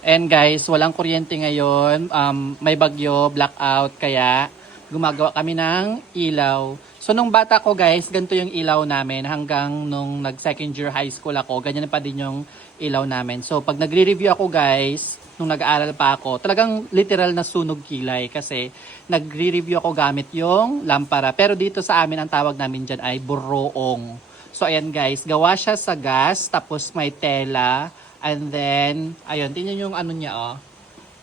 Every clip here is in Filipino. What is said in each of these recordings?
And guys, walang kuryente ngayon. Um, may bagyo, blackout, kaya gumagawa kami ng ilaw. So nung bata ko guys, ganito yung ilaw namin hanggang nung nag second year high school ako, ganyan pa din yung ilaw namin. So pag nagre-review ako guys, nung nag-aaral pa ako, talagang literal na sunog kilay kasi nagre-review ako gamit yung lampara. Pero dito sa amin, ang tawag namin dyan ay buroong. So ayan guys, gawa siya sa gas, tapos may tela, and then, ayun, tingnan yung ano niya oh.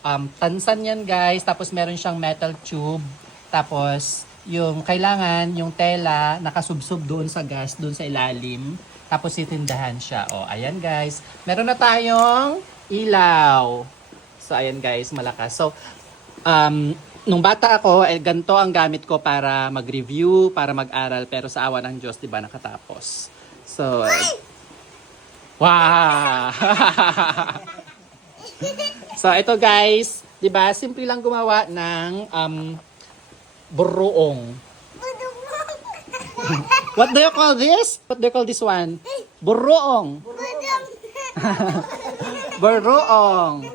Um, tansan yan guys, tapos meron siyang metal tube, tapos yung kailangan, yung tela, nakasubsob doon sa gas, doon sa ilalim, tapos itindahan siya. Oh, ayan guys, meron na tayong ilaw. So ayan guys, malakas. So, um, nung bata ako, eh, ganito ang gamit ko para mag-review, para mag-aral, pero sa awa ng Diyos, di ba, nakatapos. So, eh, wow! so, ito guys, di ba, simple lang gumawa ng um, buruong. What do you call this? What do you call this one? Buruong. Buruong.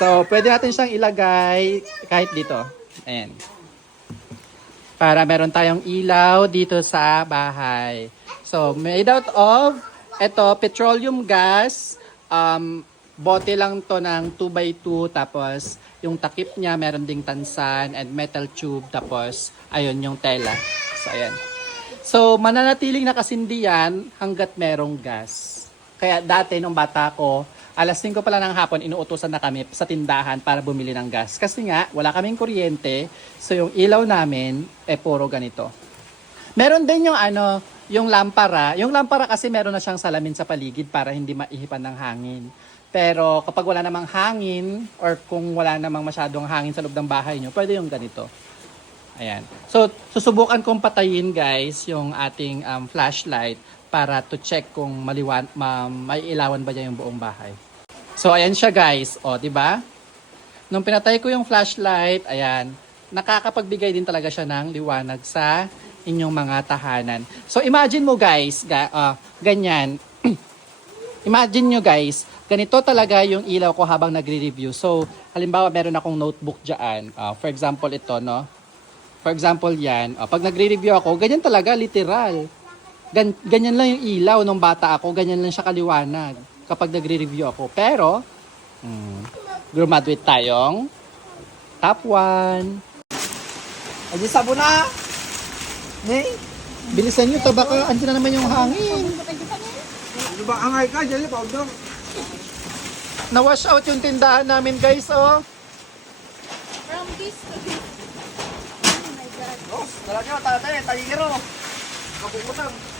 So, pwede natin siyang ilagay kahit dito. Ayan. Para meron tayong ilaw dito sa bahay. So, made out of ito, petroleum gas. Um, bote lang to ng 2x2. Tapos, yung takip niya, meron ding tansan and metal tube. Tapos, ayun yung tela. So, ayan. So, mananatiling nakasindi yan hanggat merong gas. Kaya dati, nung bata ko, alas 5 pala ng hapon, inuutosan na kami sa tindahan para bumili ng gas. Kasi nga, wala kaming kuryente. So, yung ilaw namin, eh, puro ganito. Meron din yung ano, yung lampara. Yung lampara kasi meron na siyang salamin sa paligid para hindi maihipan ng hangin. Pero kapag wala namang hangin or kung wala namang masyadong hangin sa loob ng bahay nyo, pwede yung ganito. Ayan. So, susubukan kong patayin guys yung ating um, flashlight para to check kung maliwan, ma, may ilawan ba niya yung buong bahay. So, ayan siya guys. O, di ba? Nung pinatay ko yung flashlight, ayan, nakakapagbigay din talaga siya ng liwanag sa inyong mga tahanan. So, imagine mo guys, ga, ah, ganyan. imagine nyo guys, ganito talaga yung ilaw ko habang nagre-review. So, halimbawa meron akong notebook dyan. Ah, for example, ito, no? For example, yan. Ah, pag nagre-review ako, ganyan talaga, literal. Gan ganyan lang yung ilaw nung bata ako, ganyan lang siya kaliwanag kapag nagre-review ako. Pero, hmm, graduate tayong top 1. Ay, sabo na! Hey, Bilisan nyo, to baka andyan na naman yung hangin. ano ba angay ka? Diyan powder. Na-wash out yung tindahan namin guys, oh. From this to this. Oh my God. Oh, dala nyo, tatay, tayiro. Kapukutan.